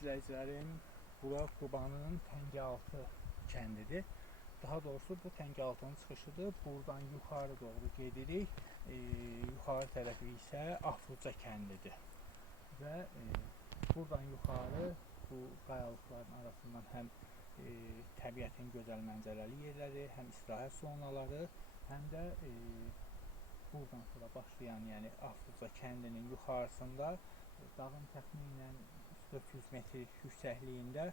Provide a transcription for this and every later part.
izləyicilərim, bura Qubanın Təngialtı kəndidir. Daha doğrusu bu Təngialtının çıxışıdır. Buradan yuxarı doğru gedirik. Yuxarı tərəfi isə Afruca kəndidir. Və buradan yuxarı bu qayalıqların arasından həm təbiətin gözəl mənzərəli yerləri, həm istirahət zonaları, həm də buradan sonra başlayan, yəni Afruca kəndinin yuxarısında dağın təxminən 400 metr yüksəkliyində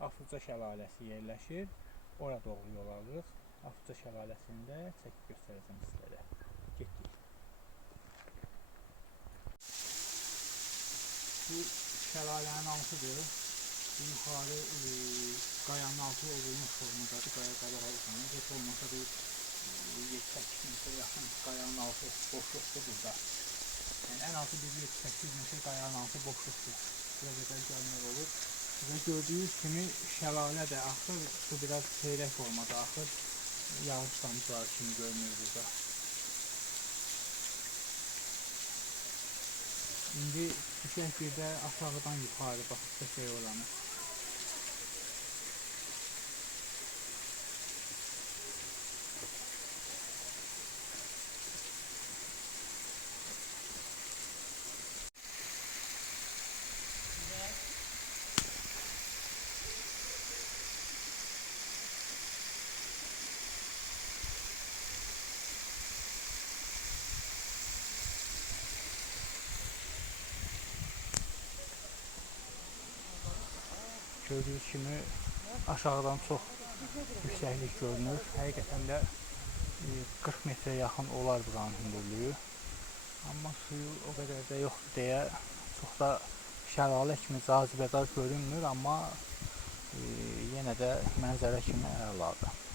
Afruca şəlaləsi yerləşir. Ora doğru yol alırıq. Afruca şəlaləsində çəkib göstərəcəm sizlərə. Getdik. Bu şəlalənin altıdır. Yuxarı qayanın altı olmuş formundadır. Qaya qabağa uzanır. Heç olmasa bir 7-8 metrə yaxın qayanın altı boşluqdur burada. Yəni ən azı bir 7-8 metr qayanın altı boşluqdur. Burada gözəl görünür olur. Və gördüyünüz kimi şəlalə də axır. Su biraz seyrək formada axır. Yağış damcıları kimi görünür burada. İndi düşək bir də aşağıdan yuxarı baxıb çəkək oranı. Gördüyünüz kimi aşağıdan çox yüksəklik görünür. Həqiqətən də 40 metrə yaxın olar buranın hündürlüyü. Amma suyu o qədər də yoxdur deyə çox da şəlalə kimi cazibədar görünmür, amma yenə də mənzərə kimi əladır.